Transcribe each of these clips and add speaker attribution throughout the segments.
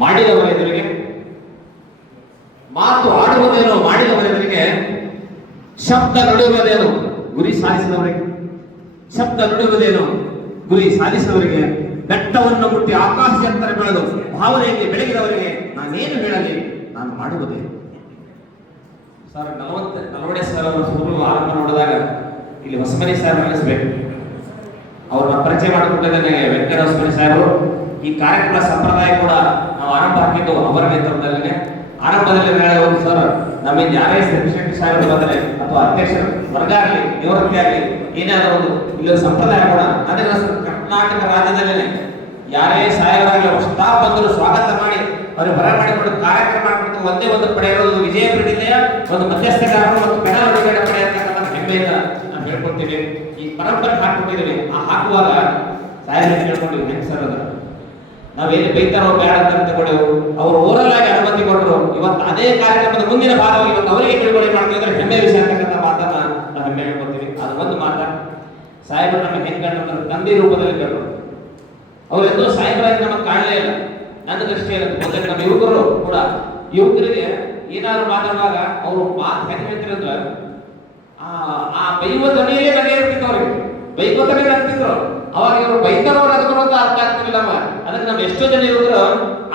Speaker 1: ಮಾಡಿದವರೆದುರಿಗೆ ಮಾತು ಆಡುವುದೇನು ಮಾಡಿದವರೆದುರಿಗೆ ಶಬ್ದ ನಡೆಯುವುದೇನು ಗುರಿ ಸಾಧಿಸಿದವರಿಗೆ, ಶಬ್ದ ನುಡಿಯುವುದೇನು ಗುರಿ ಸಾಧಿಸಿದವರಿಗೆ, ಬೆಟ್ಟವನ್ನು ಮುಟ್ಟಿ ಆಕಾಶ ಎತ್ತರ ಬೆಳೆದು ಭಾವನೆಯಲ್ಲಿ ಬೆಳಗಿದವರಿಗೆ ನಾನೇನು ಹೇಳಲಿ, ನಾನು ಮಾಡುವುದೇ. ಸರ್ ನಲವತ್ತ ನಲವಡೆ ಸರ್ ಆರಂಭ ನೋಡಿದಾಗ ಇಲ್ಲಿ ಹೊಸಮನಿ ಸರ್ ನೆನೆಸ್ಬೇಕು ಅವ್ರನ್ನ ಪರಿಚಯ ಮಾಡಿಕೊಟ್ಟಿದ್ದೇನೆ ವೆಂಕಟ ಹೊಸಮನಿ ಸಾಹೇಬರು. ಈ ಕಾರ್ಯಕ್ರಮ ಸಂಪ್ರದಾಯ ಕೂಡ ನಾವು ಆರಂಭ ಹಾಕಿದ್ದು ಅವರ ನೇತೃತ್ವದಲ್ಲೇ ಆರಂಭದಲ್ಲಿ ಹೇಳ ಹೋಗಿ ಸರ್, ನಮ್ಮಿಂದ ಯಾರೇ ಶೆಟ್ಟಿ ಸಾಹೇಬರು ಬಂದರೆ ಅಥವಾ ಅಧ್ಯಕ್ಷರು, ವರ್ಗ ಆಗಲಿ, ನಿವೃತ್ತಿ ಆಗಲಿ, ಏನಾದರೂ ಒಂದು ಇಲ್ಲೊಂದು ಸಂಪ್ರದಾಯ ಕೂಡ ಅದೇ ಕರ್ನಾಟಕ ರಾಜ್ಯದಲ್ಲೇ ಯಾರೇ ಸಾಹೇಬರಾಗಲಿ ಹೊಸ್ತಾ ಬಂದರು ಸ್ವಾಗತ ಮಾಡಿ ಅವರು ಬರ ಮಾಡಿಕೊಂಡು ಕಾರ್ಯಕ್ರಮ ಒಂದೇ ಒಂದು ಪಡೆ ಇರೋದು ವಿಜಯ ಪ್ರತಿದೆಯ ಒಂದು ಮಧ್ಯಸ್ಥಗಾರರು ಮತ್ತು ಪೆಡಲ್ ಪಡೆ ಅಂತಕ್ಕಂಥ ಹೆಮ್ಮೆಯಿಂದ ನಾವು ಹೇಳ್ಕೊಡ್ತೀವಿ ಈ ಪರಂಪರೆ ಹಾಕ್ಬಿಟ್ಟಿದ್ದೀವಿ ಆ ಹಾಕುವಾಗ ಸಾಹೇಬ್ ಹೇಳ್ಕೊಂಡಿವಿ ಹೆಂಗ್ ಸರ್ ಅದ ನಾವೇನು ಬೈತಾರೋ ಬೇಡ ಅಂತ ತಗೊಂಡು ಅವರು ಓರಲ್ ಆಗಿ ಅನುಮತಿ ಕೊಟ್ಟರು. ಇವತ್ತು ಅದೇ ಕಾರ್ಯಕ್ರಮದ ಮುಂದಿನ ಭಾಗವಾಗಿ ಇವತ್ತು ಅವರಿಗೆ ತಿಳುವಳಿ ಮಾಡ್ತಿದ್ರೆ ಹೆಮ್ಮೆ ವಿಷಯ ಅಂತಕ್ಕಂಥ ಮಾತನ್ನ ನಾವು ಹೆಮ್ಮೆ ಹೇಳ್ಕೊತೀವಿ ಅದು ಒಂದು ಮಾತ ಸಾಹೇಬರು ನಮ್ಮ ಹೆಂಗ್ ಕಂಡು ತಂದೆ ರೂಪದಲ್ಲಿ ಕಂಡು ಅವ್ರು ಎಂದೂ ಸಾಹೇಬರಾಗಿ ನಮಗೆ ಕಾಣಲೇ ಇಲ್ಲ. ನನ್ನ ದೃಷ್ಟಿಯಲ್ಲಿ ಮೊದಲು ನಮ್ಮ ಯುವಕರು ಕೂಡ, ಯುವಕರಿಗೆ ಏನಾದ್ರು ಮಾತಾಡುವಾಗ ಅವರು ಮಾತು ಹೆಂಗ್ ಹೇಳ್ತಿರಂದ್ರ, ಆ ಆ ಬೈಯುವ ಮನೆ ಇರ್ತಿತ್ತು ಅವ್ರಿಗೆ. ಬೈಕೋತಾನೆ ನಗ್ತಿದ್ರು ಅವಾಗ ಇವರು ಬೈತಾರವ್ರು ಅದಕ್ಕೆ ಅಂತ ಅರ್ಥ ಆಗ್ತಿರ್ಲಿಲ್ಲ ಅದಕ್ಕೆ ನಾವು ಎಷ್ಟೋ ಜನ ಯುವಕರು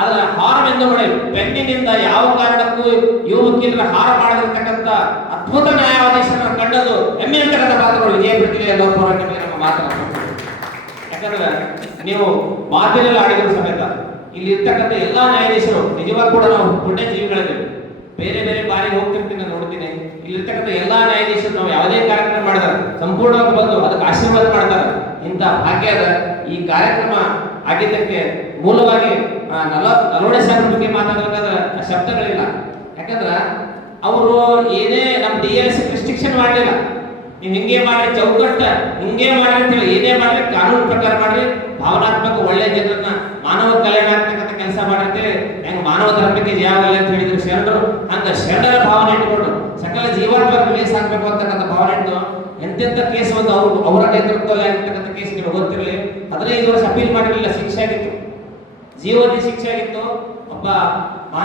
Speaker 1: ಅದರ ಹಾರ್ಮ್ ಎಂದು ನೋಡಿ ಪೆನ್ನಿನಿಂದ ಯಾವ ಕಾರಣಕ್ಕೂ ಇವರು ವಕೀಲರ ಹಾರ ಮಾಡದಿರ್ತಕ್ಕಂಥ ಅದ್ಭುತ ನ್ಯಾಯಾಧೀಶರನ್ನು ಕಂಡದು ಹೆಮ್ಮೆ ಅಂತಕ್ಕಂಥ ಮಾತುಗಳು ವಿಜಯ ಪ್ರತಿಭೆ ಎಲ್ಲ ಹೋರಾಟಕ್ಕೆ ನಮ್ಮ ಮಾತನಾಡ್ತಾರೆ ಯಾಕಂದ್ರೆ ನೀವು ಮಾತಿನಲ್ಲಿ ಆಡಿದ್ರು ಸಮೇತ, ಇಲ್ಲಿ ಇರ್ತಕ್ಕಂಥ ಎಲ್ಲಾ ನ್ಯಾಯಾಧೀಶರು, ನಿಜವಾಗ ಕೂಡ ನಾವು ಪುಣ್ಯ ಜೀವಿಗಳಲ್ಲಿ ಬೇರೆ ಬೇರೆ ಬಾರಿ ಹೋಗ್ತಿರ್ತೀನಿ, ನೋಡ್ತೀನಿ. ಇಲ್ಲಿರ್ತಕ್ಕಂಥ ಎಲ್ಲಾ ನ್ಯಾಯಾಧೀಶರು ನಾವು ಯಾವುದೇ ಸಂಪೂರ್ಣವಾಗಿ ಬಂದು ಅದಕ್ಕೆ ಆಶೀರ್ವಾದ ಮಾಡ್ತಾರೆ. ಇಂಥ ಭಾಗ್ಯದ ಈ ಕಾರ್ಯಕ್ರಮ ಆಗಿದ್ದಕ್ಕೆ ಮೂಲವಾಗಿ ಆ, ನಲ ನಲವಡೆ ಸಾವಿರ ಬಗ್ಗೆ ಮಾತಾಡಬೇಕಾದ್ರೆ ಶಬ್ದಗಳಿಲ್ಲ. ಯಾಕಂದ್ರೆ ಅವರು ಏನೇ ನಮ್ಮ ಡಿ ಸಿ ರಿಸ್ಟ್ರಿಕ್ಷನ್ ಮಾಡಲಿಲ್ಲ. ನೀವು ಹಿಂಗೆ ಮಾಡ್ರಿ ಚೌಕಟ್ಟ ಹಿಂಗೆ ಮಾಡಿ ಅಂತೇಳಿ ಏನೇ ಮಾಡ್ರಿ ಕಾನೂನು ಪ್ರಕಾರ ಮಾಡ್ರಿ ಭಾವನಾತ್ಮಕ ಒಳ್ಳೆ ಜನರನ್ನ ಎಂತೆಂಥ ಕೇಸ್ ಒಂದು ಅವರು ಅವರ ನೇತೃತ್ವದಲ್ಲಿ ಆಗಿರ್ತಕ್ಕಂಥ ಕೇಸ್ ನಿಮಗೆ ಗೊತ್ತಿರಲಿ. ಹದಿನೈದು ವರ್ಷ ಅಪೀಲ್ ಮಾಡಿರಲಿಲ್ಲ, ಶಿಕ್ಷೆ ಆಗಿತ್ತು. ಜೀವನ ಶಿಕ್ಷೆ ಆಗಿತ್ತು. ಒಬ್ಬ